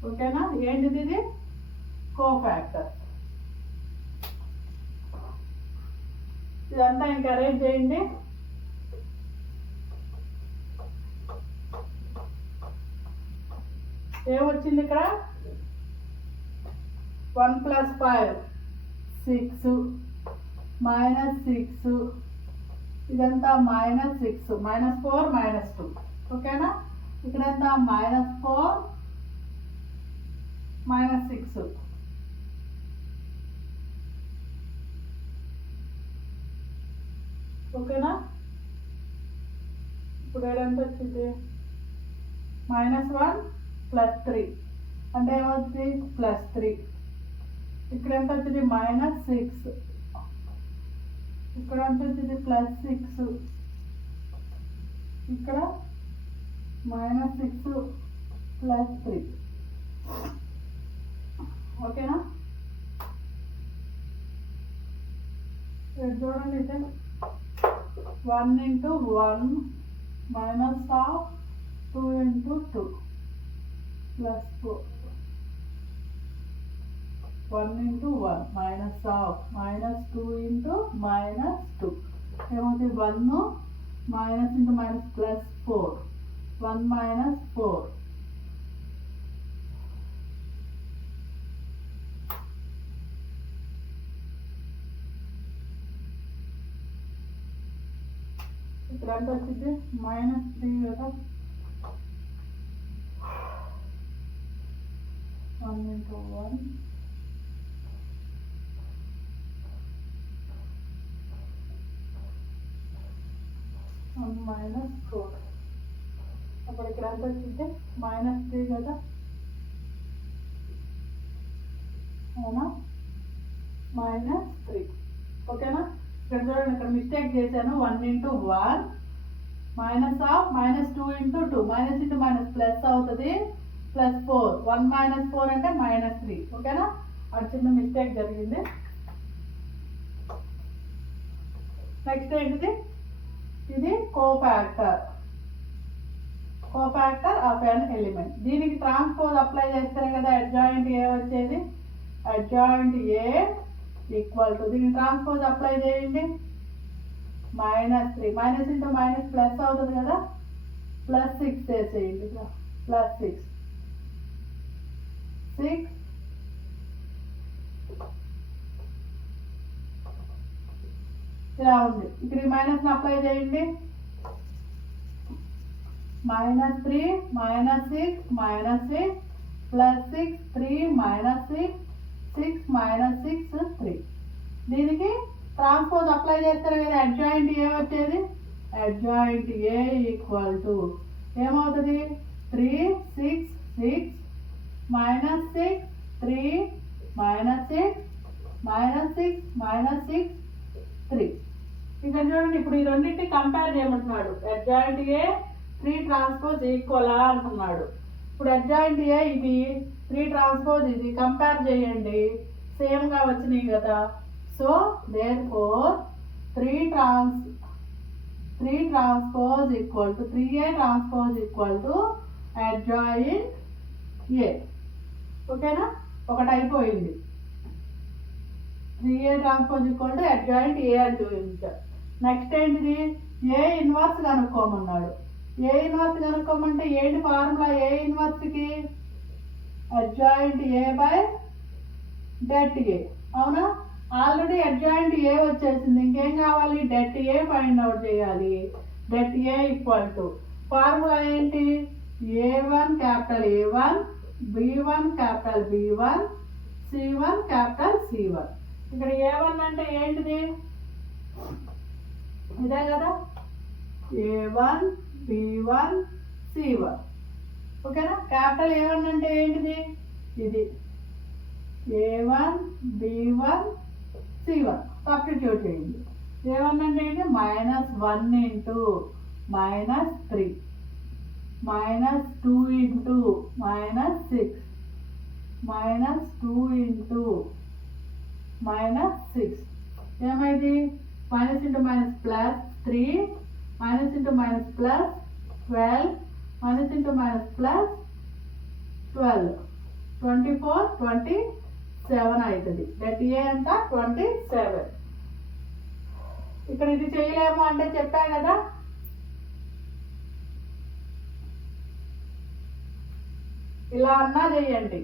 ఓకేనా. ఏంటిది ఇది కోఫాక్టర్. ఇదంతా ఇంకా అరేంజ్ చేయండి. ఏమొచ్చింది ఇక్కడ 1 + 5 6 -6 ఇదంతా -6 -4 -2. ఓకేనా. ఇక్కడ ఎంత -4 -6. ఓకేనా. ఇప్పుడు ఎంత వచ్చింది -1 + 3 అంటే ఏమవుతుంది +3. ఇక్కడ ఎంత వచ్చింది -6 ఇక్కడ ఎంత వచ్చింది +6 ఇక్కడ -6 + 3. ఓకేనా. చూడండి అయితే 1 × 1 -2 2 × 2 +4 1 × 1 -2 -2 × -2 ఏమవుతుంది 1 మైనస్ ఇంటూ మైనస్ +4 1 - 4 ఇక్కడ ఎంత వచ్చింది -3 కదా 1 into 1 -4 అప్పుడు ఇక్కడ ఎంత వచ్చింది -3 కదా అవునా -3 ఓకేనా ఇక్కడ చూడండి ఇక్కడ మిస్టేక్ చేశాను 1 into 1 minus of -2 into 2 minus into minus plus అవుతుంది +4 1 - 4 అంటే -3 ఓకేనా అది చిన్న మిస్టేక్ జరిగింది నెక్స్ట్ ఏంటిది ఇది కోఫాక్టర్ ఆఫ్ ఎన్ ఎలిమెంట్ దీనికి ట్రాన్స్పోజ్ అప్లై చేస్తేనే కదా అడ్జాయింట్ ఏ వచ్చేది అడ్జాయింట్ ఏ ఈక్వల్ టు దీనికి ట్రాన్స్పోజ్ అప్లై చేయండి -3 మైనస్ ఇంటూ మైనస్ ప్లస్ అవుతుంది కదా +6 చేసేయండి +6 ఇలా ఉంది ఇక్కడ ఈ మైనస్ అప్లై చేయండి -3 -6 -6 +6 3 -6 6 -6 3 దీనికి ట్రాన్స్పోజ్ అప్లై చేస్తారు కదా అడ్జాయింట్ ఏ వచ్చేది అడ్జాయింట్ ఏ ఈక్వల్ టు ఏమవుతుంది 3 6 6 -6 3 -6 -6 3 ఇక్కడ చూడండి ఇప్పుడు ఈ రెండింటిని కంపేర్ చేయమంటున్నాడు అడ్జాయింట్ ఏ 3 ట్రాన్స్పోజ్ ఈక్వల్ అంటున్నాడు ఇప్పుడు అడ్జాయింట్ ఏ ఇది 3 ట్రాన్స్పోజ్ ఇది కంపేర్ చేయండి సేమ్ గా వచ్చినాయి కదా so therefore 3 transpose equal to 3A transpose equal to adjoint A ఓకేనా ఒకటి అయిపోయింది 3A transpose equal to adjoint A అని చూపించారు నెక్స్ట్ ఏంటిది A ఇన్వర్స్ కనుక్కోమన్నాడు A ఇన్వర్స్ కనుక్కోమంటే ఏంటి ఫార్ములా A ఇన్వర్స్ కి adjoint A by det A అవునా ఆల్రెడీ అడ్జాయింట్ ఏ వచ్చేసింది ఇంకేం కావాలి det A ఫైండ్ అవుట్ చేయాలి det A equal to formula ఏంటి A1 capital A1 B1 capital B1 C1 capital C1 ఇక్కడ A1 అంటే ఏంటిది ఇదే కదా A1 B1 C1 ఓకేనా క్యాపిటల్ A1 అంటే ఏంటిది ఇది A1 B1 C1 సబ్స్టిట్యూట్ చేయండి A1 అంటే ఏంటి -1 into -3 -2 into -6 -2 into -6 ఏమైంది minus into minus plus 3 minus into minus plus 12 minus into minus plus 12 24 27 అవుతుంది det A అంతా 27 ఇక్కడ ఇది చేయలేము అంటే చెప్పా కదా ఇలా అన్నా చేయండి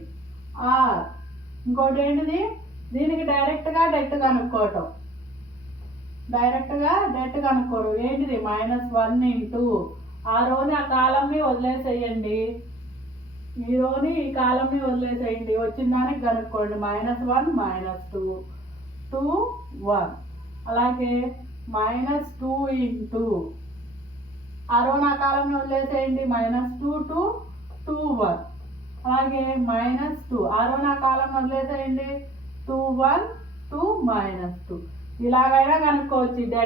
ఇంకోటి ఏంటిది దీనికి డైరెక్ట్గా det కనుక్కోవటం ఏంటిది -1 into ఆ రోని ఆ కాలంని వదిలేసేయండి ఈ రోని ఈ కాలంని వదిలేసేయండి వచ్చిన దానికి కనుక్కోండి -1 -2 2 1 అలాగే -2 into ఆ రోని ఆ కాలంని వదిలేసేయండి -2 2 2 1 అలాగే -2 ఆ రోని ఆ కాలంని వదిలేసేయండి 2 1 2 -2 ఇలాగైనా కనుక్కోవచ్చు det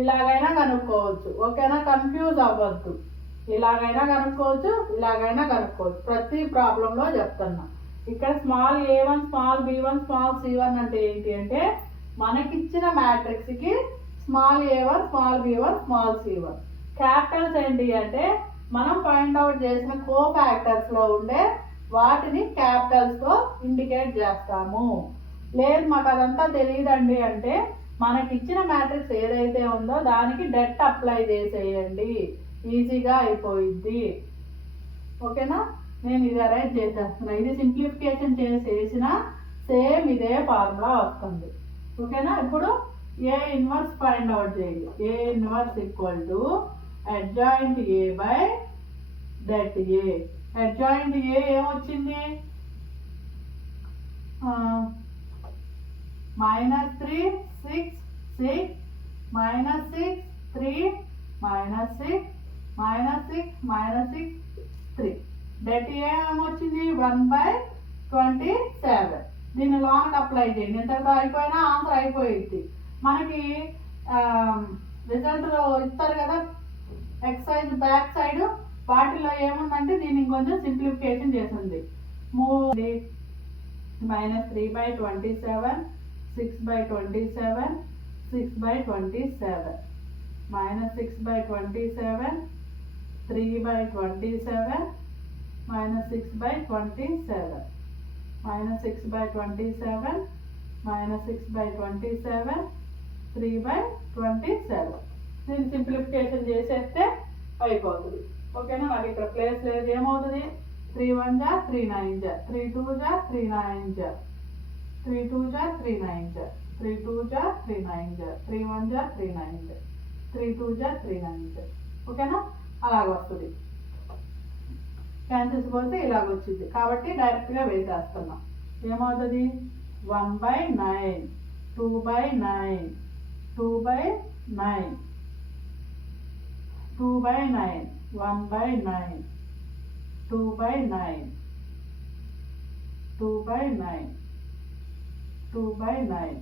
ఇలాగైనా కనుక్కోవచ్చు ఓకేనా కన్ఫ్యూజ్ అవ్వద్దు ఇలాగైనా కనుక్కోవచ్చు ప్రతి ప్రాబ్లంలో చెప్తున్నా ఇక్కడ small a1 small b1 small c1 అంటే ఏంటి అంటే మనకిచ్చిన మ్యాట్రిక్స్ కి small a1 small b1 small c1 Capitals ఏంటి అంటే మనం ఫైండ్ అవుట్ చేసిన కోఫాక్టర్స్ లో ఉండే వాటిని క్యాపిటల్స్ తో ఇండికేట్ చేస్తాము లేదు మాకు అదంతా తెలియదండి అంటే మనకిచ్చిన మ్యాట్రిక్స్ ఏదైతే ఉందో దానికి det అప్లై చేసేయండి ఈజీగా అయిపోయింది ఓకేనా నేను ఇది అరేంజ్ చేసేస్తున్నా ఇది సింప్లిఫికేషన్ చేసేసిన సేమ్ ఇదే ఫార్ములా వస్తుంది ఓకేనా ఇప్పుడు ఏ ఇన్వర్స్ ఫైండ్ అవుట్ చేయండి. ఏ inverse equal to adjoint A by det A. Adjoint ఏ ఏమొచ్చింది? -3 6 6 -6 3 -6 -6 3. దట్ ఏ ఏమొచ్చింది? 1/27. దీన్ని లాంగ్ అప్లై చేయండి. ఇంతకు అయిపోయినా ఆన్సర్ అయిపోయింది. మనకి రిజల్ట్ ఇస్తారు కదా ఎక్సర్సైజ్ బ్యాక్ సైడ్, వాటిలో ఏముందంటే దీన్ని ఇంకొంచెం సింప్లిఫికేషన్ చేసింది. -3/27 6/27 6/27 -6/27 3/27 -6/27 -6/27 -6/27 3/27. దీన్ని సింప్లిఫికేషన్ చేసేస్తే అయిపోతుంది. ఓకేనా? నాకు ఇక్కడ ప్లేస్ లేదు. ఏమవుతుంది? 3 1 జా 3 9 జా 3 2 జా 3 9 జా 3 2 జా 3 9 జా 3 2 జా 3 9 జా 3 1 జా 3 9 జా 3 2 జా 3 9 జా. ఓకేనా? అలాగ వస్తుంది. క్యాన్సిల్స్ పోతే ఇలాగ వచ్చింది కాబట్టి డైరెక్ట్గా వేసేస్తున్నాం. ఏమవుతుంది? 1/9 2/9 2/9 2/9 1/9 2/9 2/9 2/9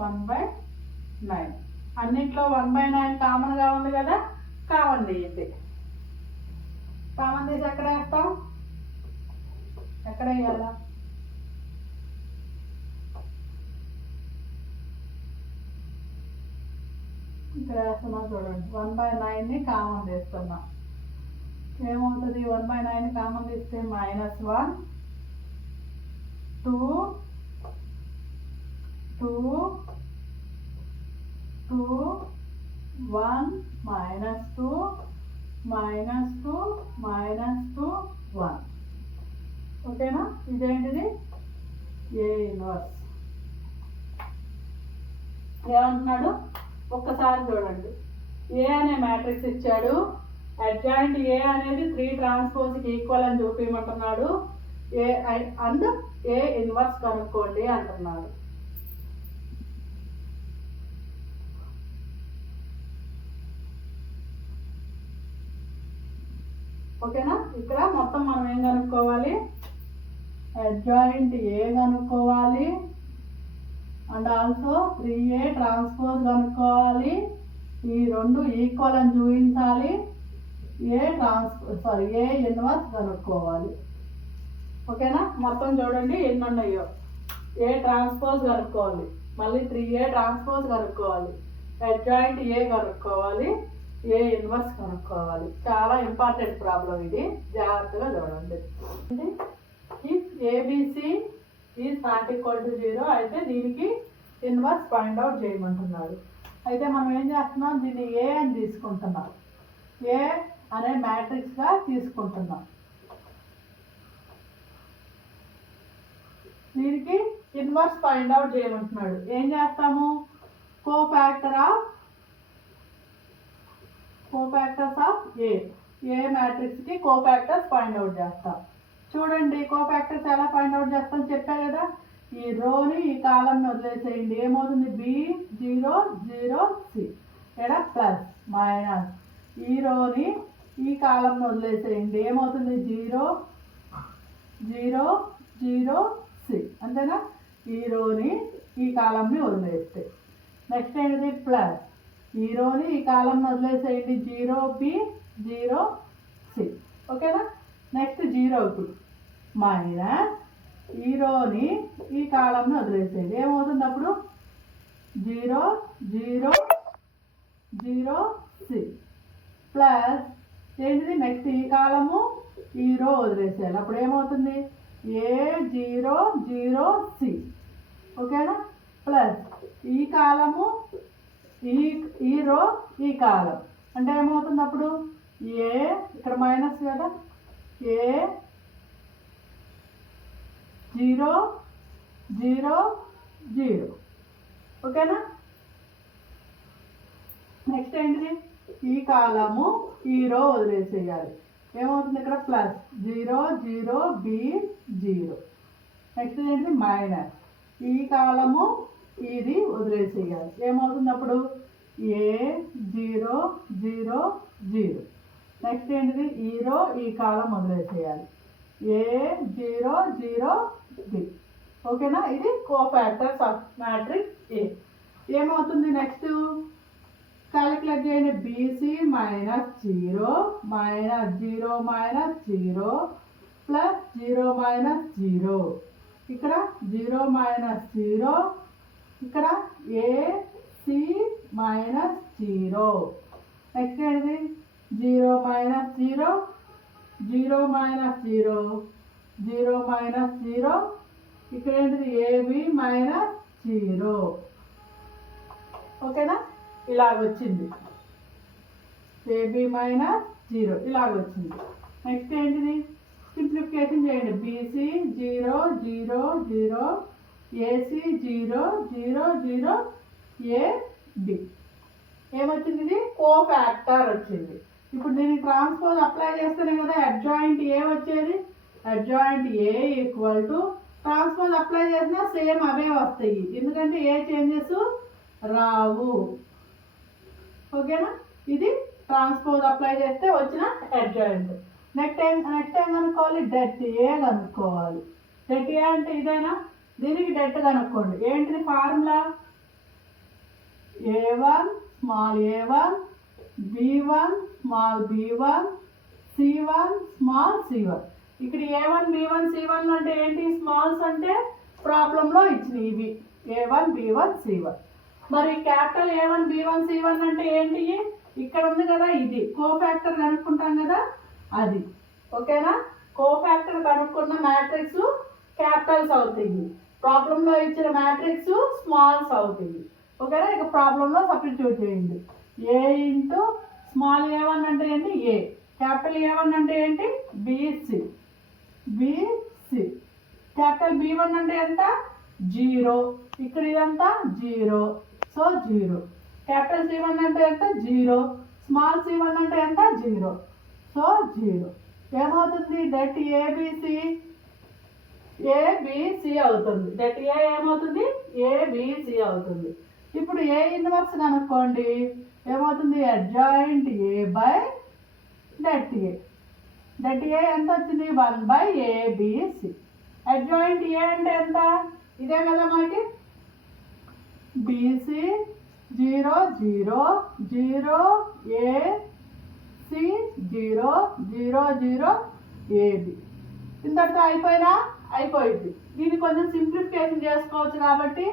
1/9. అన్నిట్లో 1/9 కామన్గా ఉంది కదా, కామన్ తీయండి. కామన్ తీసి ఎక్కడ వేస్తాం? ఎక్కడ వేయాలా? ఇక్కడ వేస్తున్నాం చూడండి. 1/9ని కామన్ తీస్తున్నా. ఏమవుతుంది? 1/9 కామన్ తీస్తే -1 2 2 2 1 -2 -2 -2 1. ఓకేనా? ఇదేంటిది? ఏ ఇన్వర్స్. ఏమంటున్నాడు? ఒక్కసారి చూడండి. ఏ అనే మ్యాట్రిక్స్ ఇచ్చాడు. అడ్జాయింట్ ఏ అనేది 3 ట్రాన్స్పోజ్కి ఈక్వల్ అని చూపించమంటున్నాడు. ఏ అండ్ ఏ ఇన్వర్స్ కనుక్కోండి అంటున్నాడు. ఓకేనా? ఇక్కడ మొత్తం మనం ఏం కనుక్కోవాలి? అడ్జాయింట్ ఏ కనుక్కోవాలి అండ్ ఆల్సో 3A ట్రాన్స్పోజ్ కనుక్కోవాలి. ఈ రెండు ఈక్వల్ అని చూపించాలి. ఏ ఇన్వర్స్ కనుక్కోవాలి. ఓకేనా? మొత్తం చూడండి ఎన్ని ఉన్నాయో. ఏ ట్రాన్స్పోజ్ కనుక్కోవాలి, మళ్ళీ 3A ట్రాన్స్పోజ్ కనుక్కోవాలి, అడ్జాయింట్ ఏ కనుక్కోవాలి, ఏ ఇన్వర్స్ కనుక్కోవాలి. చాలా ఇంపార్టెంట్ ప్రాబ్లం ఇది, జాగ్రత్తగా చూడండి. If abc is not equal to 0 అయితే దీనికి ఇన్వర్స్ ఫైండ్ అవుట్ చేయమంటున్నాడు. అయితే మనం ఏం చేస్తున్నాం? దీన్ని ఏ అని తీసుకుంటున్నాం. ఏ అనే మ్యాట్రిక్స్గా తీసుకుంటున్నాం. దీనికి ఇన్వర్స్ ఫైండ్ అవుట్ చేయమంటున్నాడు. ఏం చేస్తాము? కోఫాక్టర్స్ ఆఫ్ ఏ మ్యాట్రిక్స్కి కోఫాక్టర్స్ ఫైండ్ అవుట్ చేస్తాం. చూడండి, కోఫాక్టర్స్ ఎలా ఫైండ్ అవుట్ చేస్తాం చెప్పా కదా. ఈ రోని ఈ కాలంని వదిలేసేయండి. ఏమవుతుంది? B0 0 C. ఇక్కడ ప్లస్ మైనస్. ఈ రోని ఈ కాలంని వదిలేసేయండి. ఏమవుతుంది? 0 0 0 C. అంతేనా? ఈ రోని ఈ కాలంని వదిలేస్తే నెక్స్ట్ ఏంటిది? ప్లస్. ఈ రోని ఈ కాలంని వదిలేసేయండి. 0B 0 C. ఓకేనా? నెక్స్ట్ 0 మైనస్ ఈ రోని ఈ కాలంని వదిలేసేది. ఏమవుతుంది అప్పుడు? 0 0 0 C ప్లస్ ఏంటిది? నెక్స్ట్ ఈ కాలము ఈ రో వదిలేసేయాలి. అప్పుడు ఏమవుతుంది? A0 0 C. ఓకేనా? ప్లస్ ఈ కాలము ఈ రో ఈ కాలం అంటే ఏమవుతుంది అప్పుడు? ఏ ఇక్కడ మైనస్ కదా, A0 0 0. ఓకేనా? నెక్స్ట్ ఏంటిది, ఈ కాలము ఈ రో వదిలేసేయాలి. ఏమవుతుంది ఇక్కడ ప్లస్ 0 0 బి 0. నెక్స్ట్ ఏంటిది మైనస్, ఈ కాలము ఇది వదిలేసేయాలి. ఏమవుతుంది అప్పుడు ఏ 0 0 0. నెక్స్ట్ ఏంటిది ఈ రో ఈ కాలం వదిలేసేయాలి. ఏ 0 0 బి. ఓకేనా, ఇది కోఫాక్టర్స్ ఆఫ్ మ్యాట్రిక్స్ ఏ. ఏమవుతుంది నెక్స్ట్ క్యాలిక్యులేట్ చేయండి. BC minus 0 minus 0 minus 0 plus 0 minus 0. ఇక్కడ 0 మైనస్ 0, ఇక్కడ ఏసి మైనస్ 0. నెక్స్ట్ ఏంటిది 0 మైనస్ 0 0 మైనస్ 0 0 మైనస్ 0. ఇక్కడ ఏంటిది ఏబి మైనస్ 0. ఓకేనా, ఇలాగొచ్చింది ఏబి మైనస్ 0 ఇలాగొచ్చింది. నెక్స్ట్ ఏంటిది సింప్లిఫికేషన్ చేయండి. Bc 0 0 0 ac 0 0 0 ab. ఏమొచ్చింది, ఇది కోఫాక్టర్ వచ్చింది. ఇప్పుడు దీనికి ట్రాన్స్పోజ్ అప్లై చేస్తేనే కదా అడ్జాయింట్ ఏ వచ్చేది. Adjoint A equal to transpose apply చేసినా సేమ్ అవే వస్తాయి, ఎందుకంటే ఏ చేంజెస్ రావు. ఓకేనా, ఇది ట్రాన్స్పోజ్ అప్లై చేస్తే వచ్చిన అడ్జాయింట్. నెక్స్ట్ టైం కనుక్కోవాలి, డెట్ ఏ కనుక్కోవాలి. డెట్ ఏ అంటే ఇదేనా, దీనికి డెట్ కనుక్కోండి. ఏంటిది formula, A1 small a1 B1 small b1 C1 small c1. ఇక్కడ A1 B1 C1 అంటే ఏంటి, స్మాల్స్ అంటే ప్రాబ్లంలో ఇచ్చినవి ఇవి A1 B1 C1. మరి క్యాపిటల్ A1 B1 C1 అంటే ఏంటి, ఇక్కడ ఉంది కదా, ఇది కోఫాక్టర్ కనుక్కుంటాం కదా అది. ఓకేనా, కోఫాక్టర్ కనుక్కున్న మ్యాట్రిక్స్ క్యాపిటల్స్ అవుతాయి, ప్రాబ్లంలో ఇచ్చిన మ్యాట్రిక్స్ స్మాల్స్ అవుతాయి. ఓకేనా, ఇక ప్రాబ్లంలో సబ్స్టిట్యూట్ చేయండి. ఏ ఇంటూ స్మాల్ a1 అంటే ఏంటి ఏ, క్యాపిటల్ A1 అంటే ఏంటి బీసీ బీసీ. క్యాపిటల్ B1 అంటే ఎంత 0, ఇక్కడ ఇదంతా 0 సో 0. క్యాపిటల్ C1 అంటే ఎంత 0, స్మాల్ c1 అంటే ఎంత 0 సో 0. ఏమవుతుంది డెట్ ఏబిసి ఏబిసి అవుతుంది. డెట్ ఏ ఏమవుతుంది ఏబిసి అవుతుంది. ఇప్పుడు ఏ ఇన్వర్స్ కనుక్కోండి. ఏమవుతుంది adjoint A by det A. Det A ఎంత వచ్చింది 1/ABC. అడ్జాయింట్ ఏ అంటే ఎంత, ఇదే కదా మనకి బీసీ 0 0 0 ఏసి 0 0 0 ఏబి. ఇంతటితో అయిపోయింది. దీన్ని కొంచెం సింప్లిఫికేషన్ చేసుకోవచ్చు కాబట్టి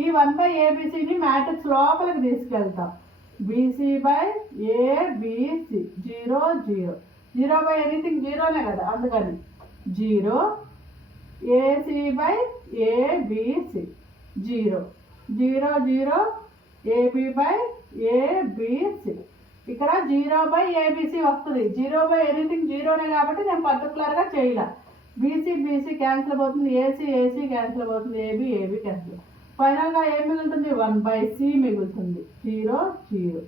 ఈ 1/ABCని మ్యాట్రిక్స్ లోపలికి తీసుకెళ్తాం. B c by a b c 0 0 0 by anything జీరోనే కదా, అందుకని 0 a c by a b c 0 0 0 a b by a b c. ఇక్కడ 0/ABC వస్తుంది, 0 బై ఎనీథింగ్ జీరోనే కాబట్టి నేను పర్టికులర్గా చేయలే. బీసీ బీసీ క్యాన్సిల్ అవుతుంది, ఏసీ ఏసీ క్యాన్సిల్ అవుతుంది, ఏబి ఏబి క్యాన్సిల్. ఫైనల్గా ఏం మిగులుతుంది 1/C మిగులుతుంది. 0 0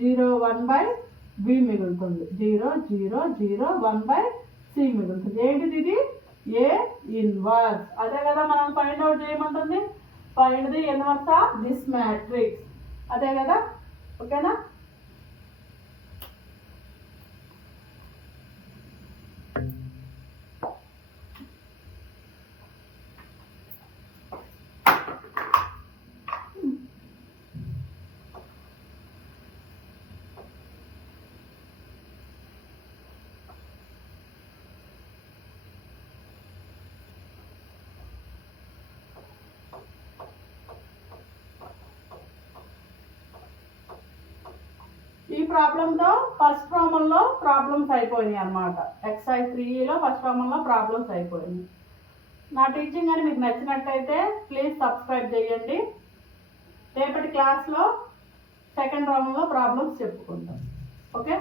0 1/B మిగులుతుంది. 0 0 0 1/C మిగులుతుంది. ఏంటిది ఇది ఏ ఇన్వర్స్. అదే కదా మనం ఫైండ్ అవుట్ చేయమంటుంది, find the inverse of this matrix. అదే కదా, ఓకేనా. ఈ ప్రాబ్లంతో ఫస్ట్ ప్రాబ్లంలో ప్రాబ్లమ్స్ అయిపోయినాయి అన్నమాట. ఎక్సర్సైజ్ 3లో ఫస్ట్ ప్రాబ్లంలో ప్రాబ్లమ్స్ అయిపోయినాయి. నా టీచింగ్ అని మీకు నచ్చినట్టయితే ప్లీజ్ సబ్స్క్రైబ్ చేయండి. రేపటి క్లాస్లో సెకండ్ ప్రాబ్లంలో ప్రాబ్లమ్స్ చెప్పుకుంటాం. ఓకే.